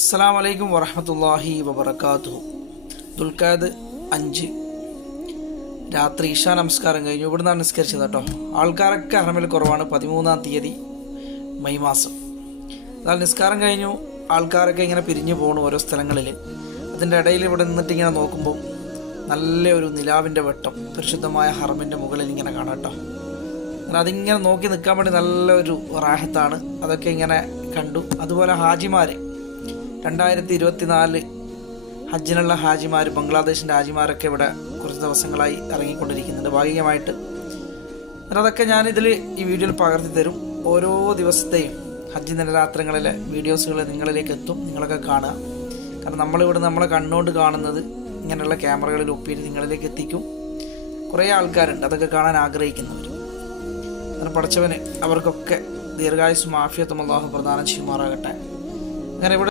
അസ്സലാമു അലൈക്കും വറഹ്മത്തുള്ളാഹി വബറകാതുഹു. ദുൽഖഅദ് 5 രാത്രി ഇശാ നമസ്കാരം കഴിഞ്ഞു. ഇവിടുന്നാണ് നിസ്കരിച്ചത് കേട്ടോ. ആൾക്കാരൊക്കെ ഹറമിൽ കുറവാണ്. 13-ാം തീയതി മെയ് മാസം. എന്നാൽ നിസ്കാരം കഴിഞ്ഞു, ആൾക്കാരൊക്കെ ഇങ്ങനെ പിരിഞ്ഞു പോകണു ഓരോ സ്ഥലങ്ങളിൽ. അതിൻ്റെ ഇടയിൽ ഇവിടെ നിന്നിട്ട് ഇങ്ങനെ നോക്കുമ്പോൾ നല്ലൊരു നിലാവിൻ്റെ വെട്ടം പരിശുദ്ധമായ ഹറമിൻ്റെ മുകളിൽ ഇങ്ങനെ കാണാം കേട്ടോ. അതിങ്ങനെ നോക്കി നിൽക്കാൻ വേണ്ടി നല്ലൊരു റാഹത്താണ്. അതൊക്കെ ഇങ്ങനെ കണ്ടു. അതുപോലെ ഹാജിമാർ 2024 ഹജ്ജിനുള്ള ഹാജിമാർ, ബംഗ്ലാദേശിൻ്റെ ഹാജിമാരൊക്കെ ഇവിടെ കുറച്ച് ദിവസങ്ങളായി ഇറങ്ങിക്കൊണ്ടിരിക്കുന്നുണ്ട് ഭാഗികമായിട്ട്. അതൊക്കെ ഞാനിതിൽ ഈ വീഡിയോയിൽ പകർത്തി തരും. ഓരോ ദിവസത്തെയും ഹജ്ജ് ദിനരാത്രങ്ങളിലെ വീഡിയോസുകൾ നിങ്ങളിലേക്ക് എത്തും. നിങ്ങളൊക്കെ കാണുക. കാരണം നമ്മളിവിടെ നമ്മളെ കണ്ണുകൊണ്ട് കാണുന്നത് ഇങ്ങനെയുള്ള ക്യാമറകളിൽ ഒപ്പിയിട്ട് നിങ്ങളിലേക്ക് എത്തിക്കും. കുറേ ആൾക്കാരുണ്ട് അതൊക്കെ കാണാൻ ആഗ്രഹിക്കുന്നവർ. അങ്ങനെ പഠിച്ചവന് അവർക്കൊക്കെ ദീർഘായുസ്സും ആഫിയത്തും അല്ലാഹു പ്രദാനം ചെയ്യുമാറാകട്ടെ. അങ്ങനെ ഇവിടെ